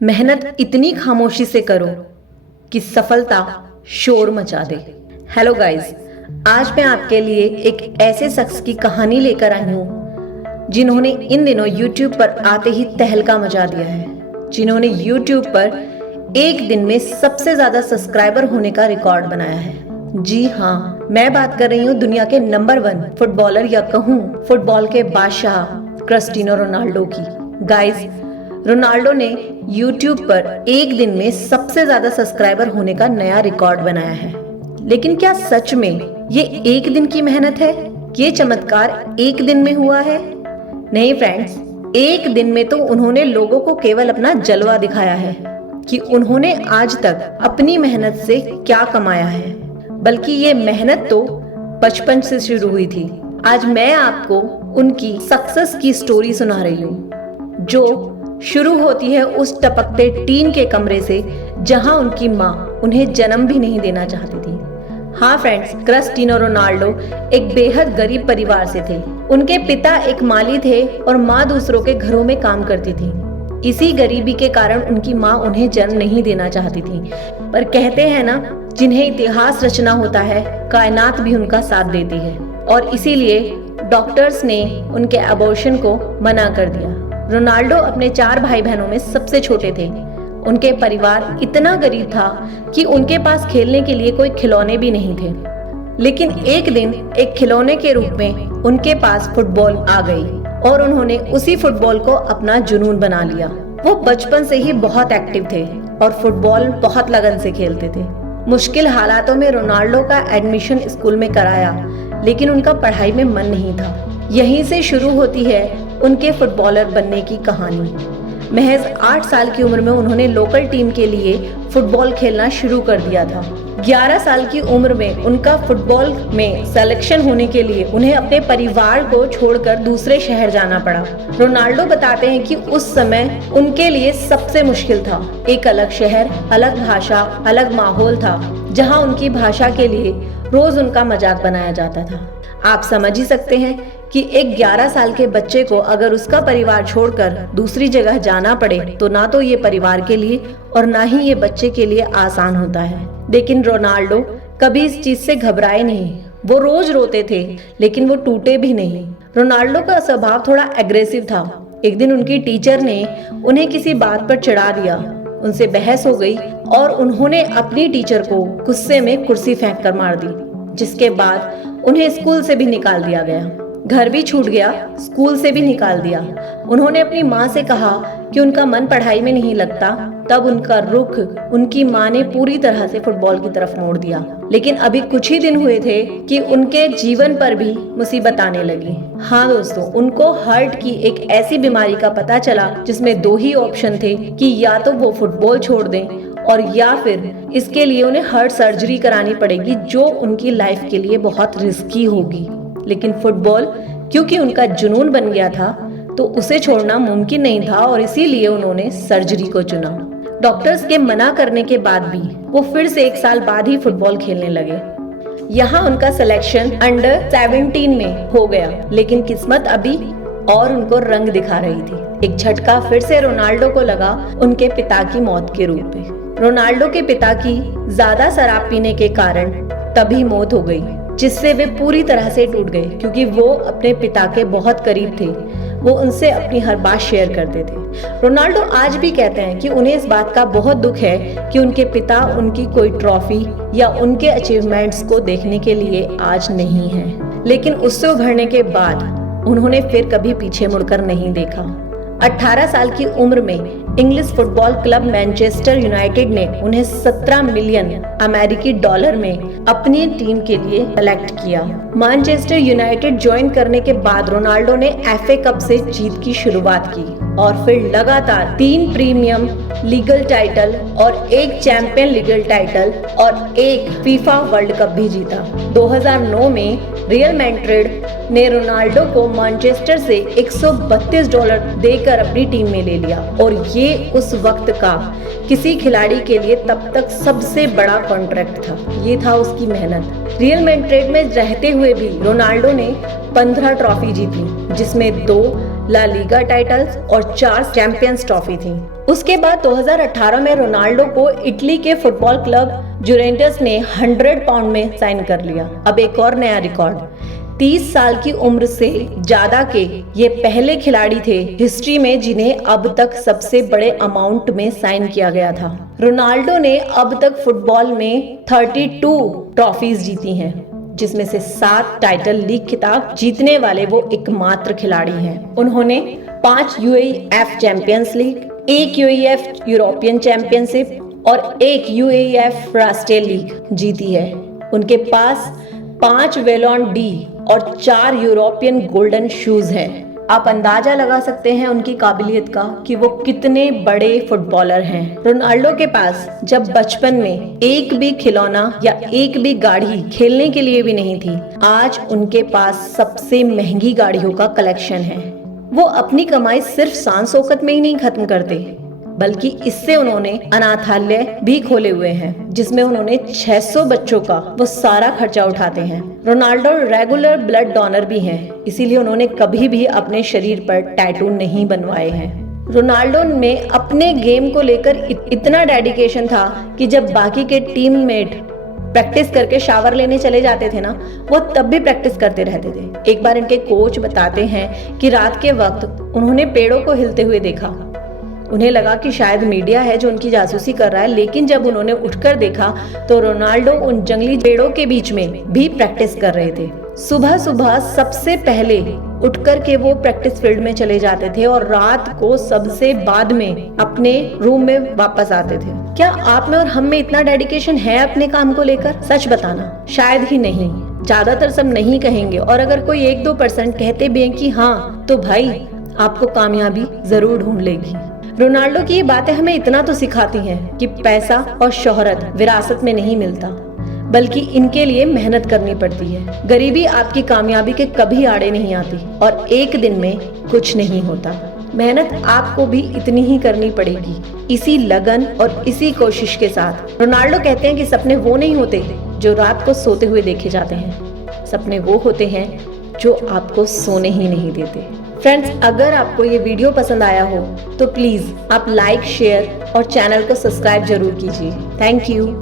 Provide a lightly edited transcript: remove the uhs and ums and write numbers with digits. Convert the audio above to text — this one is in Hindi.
मेहनत इतनी खामोशी से करो कि सफलता शोर मचा दे। हेलो गाइस, आज मैं आपके लिए एक ऐसे शख्स की कहानी लेकर आई हूँ जिन्होंने इन दिनों YouTube पर आते ही तहलका मचा दिया है, जिन्होंने YouTube पर एक दिन में सबसे ज्यादा सब्सक्राइबर होने का रिकॉर्ड बनाया है। जी हाँ, मैं बात कर रही हूँ दुनिया के नंबर 1 फुटबॉलर या कहूँ फुटबॉल के बादशाह क्रिस्टियानो रोनाल्डो की। गाइस, रोनाल्डो ने YouTube पर एक दिन में सबसे ज्यादा सब्सक्राइबर होने का नया रिकॉर्ड बनाया है। लेकिन क्या सच में ये एक दिन की मेहनत है? ये चमत्कार एक दिन में हुआ है? नहीं फ्रेंड्स, एक दिन में तो उन्होंने लोगों को केवल अपना जलवा दिखाया है कि उन्होंने आज तक अपनी मेहनत से क्या कमाया है, बल्कि ये मेहनत तो बचपन से शुरू हुई थी। आज मैं आपको उनकी सक्सेस की स्टोरी सुना रही हूँ, जो शुरू होती है उस टपकते टीन के कमरे से जहां उनकी माँ उन्हें जन्म भी नहीं देना चाहती थी। हाँ फ्रेंड्स, क्रिस्टियानो रोनाल्डो एक बेहद गरीब परिवार से थे। उनके पिता एक माली थे और माँ दूसरों के घरों में काम करती थी। इसी गरीबी के कारण उनकी माँ उन्हें जन्म नहीं देना चाहती थी। पर कहते हैं ना, जिन्हें इतिहास रचना होता है, कायनात भी उनका साथ देती है, और इसीलिए डॉक्टर्स ने उनके अबॉर्शन को मना कर दिया। रोनाल्डो अपने 4 भाई बहनों में सबसे छोटे थे। उनके परिवार इतना गरीब था कि उनके पास खेलने के लिए कोई खिलौने भी नहीं थे। लेकिन एक दिन एक खिलौने के रूप में उनके पास फुटबॉल आ गई और उन्होंने उसी फुटबॉल को अपना जुनून बना लिया। वो बचपन से ही बहुत एक्टिव थे और फुटबॉल बहुत लगन से खेलते थे। मुश्किल हालातों में रोनाल्डो का एडमिशन स्कूल में कराया, लेकिन उनका पढ़ाई में मन नहीं था। यहीं से शुरू होती है उनके फुटबॉलर बनने की कहानी। महज 8 साल की उम्र में उन्होंने लोकल टीम के लिए फुटबॉल खेलना शुरू कर दिया था। 11 साल की उम्र में उनका फुटबॉल में सिलेक्शन होने के लिए उन्हें अपने परिवार को छोड़कर दूसरे शहर जाना पड़ा। रोनाल्डो बताते हैं कि उस समय उनके लिए सबसे मुश्किल था। एक अलग शहर, अलग भाषा, अलग माहौल था, जहां उनकी भाषा के लिए रोज उनका मजाक बनाया जाता था। आप समझ ही सकते हैं कि एक 11 साल के बच्चे को अगर उसका परिवार छोड़कर दूसरी जगह जाना पड़े तो ना तो ये परिवार के लिए और ना ही ये बच्चे के लिए आसान होता है। लेकिन रोनाल्डो कभी इस चीज से घबराए नहीं। वो रोज रोते थे, लेकिन वो टूटे भी नहीं। रोनाल्डो का स्वभाव थोड़ा एग्रेसिव था। एक दिन उनकी टीचर ने उन्हें किसी बात पर चिढ़ा दिया। उनसे बहस हो गई और उन्होंने अपनी टीचर को गुस्से में कुर्सी फेंक कर मार दी, जिसके बाद उन्हें स्कूल से भी निकाल दिया गया। घर भी छूट गया, स्कूल से भी निकाल दिया। उन्होंने अपनी माँ से कहा कि उनका मन पढ़ाई में नहीं लगता। तब उनका रुख उनकी माँ ने पूरी तरह से फुटबॉल की तरफ मोड़ दिया। लेकिन अभी कुछ ही दिन हुए थे कि उनके जीवन पर भी मुसीबत आने लगी। हाँ दोस्तों, उनको हार्ट की एक ऐसी बीमारी का पता चला जिसमें 2 ही ऑप्शन थे कि या तो वो फुटबॉल छोड़ दें और या फिर इसके लिए उन्हें हार्ट सर्जरी करानी पड़ेगी, जो उनकी लाइफ के लिए बहुत रिस्की होगी। लेकिन फुटबॉल क्योंकि उनका जुनून बन गया था तो उसे छोड़ना मुमकिन नहीं था और इसीलिए उन्होंने सर्जरी को चुना। डॉक्टर्स के मना करने के बाद भी वो फिर से 1 साल बाद ही फुटबॉल खेलने लगे। यहाँ उनका सिलेक्शन अंडर 17 में हो गया, लेकिन किस्मत अभी और उनको रंग दिखा रही थी। एक झटका फिर से रोनाल्डो को लगा उनके पिता की मौत के रूप में। रोनाल्डो के पिता की ज्यादा शराब पीने के कारण तभी मौत हो गई, जिससे वे पूरी तरह से टूट गए, क्योंकि वो अपने पिता के बहुत करीब थे। वो उनसे अपनी हर बात शेयर करते थे। रोनाल्डो आज भी कहते हैं कि उन्हें इस बात का बहुत दुख है कि उनके पिता उनकी कोई ट्रॉफी या उनके अचीवमेंट्स को देखने के लिए आज नहीं है। लेकिन उससे उभरने के बाद उन्होंने फिर कभी पीछे मुड़कर नहीं देखा। 18 साल की उम्र में English football club Manchester United ने उन्हें 17 मिलियन अमेरिकी डॉलर में अपनी टीम के लिए सेलेक्ट किया। मैनचेस्टर यूनाइटेड ज्वाइन करने के बाद रोनाल्डो ने FA कप से जीत की शुरुआत की और फिर लगातार 3 प्रीमियम लीगल टाइटल और 1 चैंपियन लीगल टाइटल और 1 फीफा वर्ल्ड कप भी जीता। 2009 में रियल मैड्रिड ने रोनाल्डो को मैनचेस्टर से $132 देकर अपनी टीम में ले लिया और ये उस वक्त का किसी खिलाड़ी के लिए तब तक सबसे बड़ा कॉन्ट्रैक्ट था। ये था उसकी मेहनत। रियल मैड्रिड में रहते हुए भी रोनाल्डो ने 15 ट्रॉफी जीती, जिसमें 2 ला लीगा टाइटल्स और 4 चैंपियंस ट्रॉफी थी। उसके बाद 2018 में रोनाल्डो को इटली के फुटबॉल क्लब जुवेंटस ने 100 पाउंड में साइन कर लिया। अब एक और नया रिकॉर्ड, 30 साल की उम्र से ज्यादा के ये पहले खिलाड़ी थे हिस्ट्री में जिन्हें अब तक सबसे बड़े अमाउंट में साइन किया गया था। रोनाल्डो ने अब तक फुटबॉल में 32 ट्रॉफीज जीती हैं, जिसमें से 7 टाइटल लीग खिताब जीतने वाले वो एकमात्र खिलाड़ी हैं। उन्होंने 5 यूएईएफ चैंपियंस लीग, 1 यूएईएफ यूरोपियन चैंपियनशिप और 1 यूएईएफ राष्ट्रीय लीग जीती है। उनके पास 5 वेलोन डी और 4 यूरोपियन गोल्डन शूज हैं। आप अंदाजा लगा सकते हैं उनकी काबिलियत का कि वो कितने बड़े फुटबॉलर हैं। रोनाल्डो के पास जब बचपन में एक भी खिलौना या एक भी गाड़ी खेलने के लिए भी नहीं थी, आज उनके पास सबसे महंगी गाड़ियों का कलेक्शन है। वो अपनी कमाई सिर्फ शान शौकत में ही नहीं खत्म करते, बल्कि इससे उन्होंने अनाथालय भी खोले हुए हैं, जिसमें उन्होंने 600 बच्चों का वो सारा खर्चा उठाते हैं। रोनाल्डो रेगुलर ब्लड डोनर भी हैं, इसीलिए उन्होंने कभी भी अपने शरीर पर टैटू नहीं बनवाए हैं। रोनाल्डो में अपने गेम को लेकर इतना डेडिकेशन था कि जब बाकी के टीममेट प्रैक्टिस करके शावर लेने चले जाते थे ना, वो तब भी प्रैक्टिस करते रहते थे। एक बार इनके कोच बताते हैं कि रात के वक्त उन्होंने पेड़ों को हिलते हुए देखा। उन्हें लगा कि शायद मीडिया है जो उनकी जासूसी कर रहा है, लेकिन जब उन्होंने उठकर देखा तो रोनाल्डो उन जंगली पेड़ों के बीच में भी प्रैक्टिस कर रहे थे। सुबह सुबह सबसे पहले उठकर के वो प्रैक्टिस फील्ड में चले जाते थे और रात को सबसे बाद में अपने रूम में वापस आते थे। क्या आप में और हम में इतना डेडिकेशन है अपने काम को लेकर? सच बताना, शायद ही नहीं। ज्यादातर सब नहीं कहेंगे, और अगर कोई 1-2% कहते भी हैं कि हाँ, तो भाई आपको कामयाबी जरूर ढूंढ लेगी। रोनाल्डो की ये बातें हमें इतना तो सिखाती हैं कि पैसा और शोहरत विरासत में नहीं मिलता, बल्कि इनके लिए मेहनत करनी पड़ती है। गरीबी आपकी कामयाबी के कभी आड़े नहीं आती और एक दिन में कुछ नहीं होता। मेहनत आपको भी इतनी ही करनी पड़ेगी, इसी लगन और इसी कोशिश के साथ। रोनाल्डो कहते हैं कि सपने वो नहीं होते जो रात को सोते हुए देखे जाते हैं, सपने वो होते हैं जो आपको सोने ही नहीं देते। फ्रेंड्स, अगर आपको ये वीडियो पसंद आया हो तो प्लीज आप लाइक, शेयर और चैनल को सब्सक्राइब जरूर कीजिए। Thank you.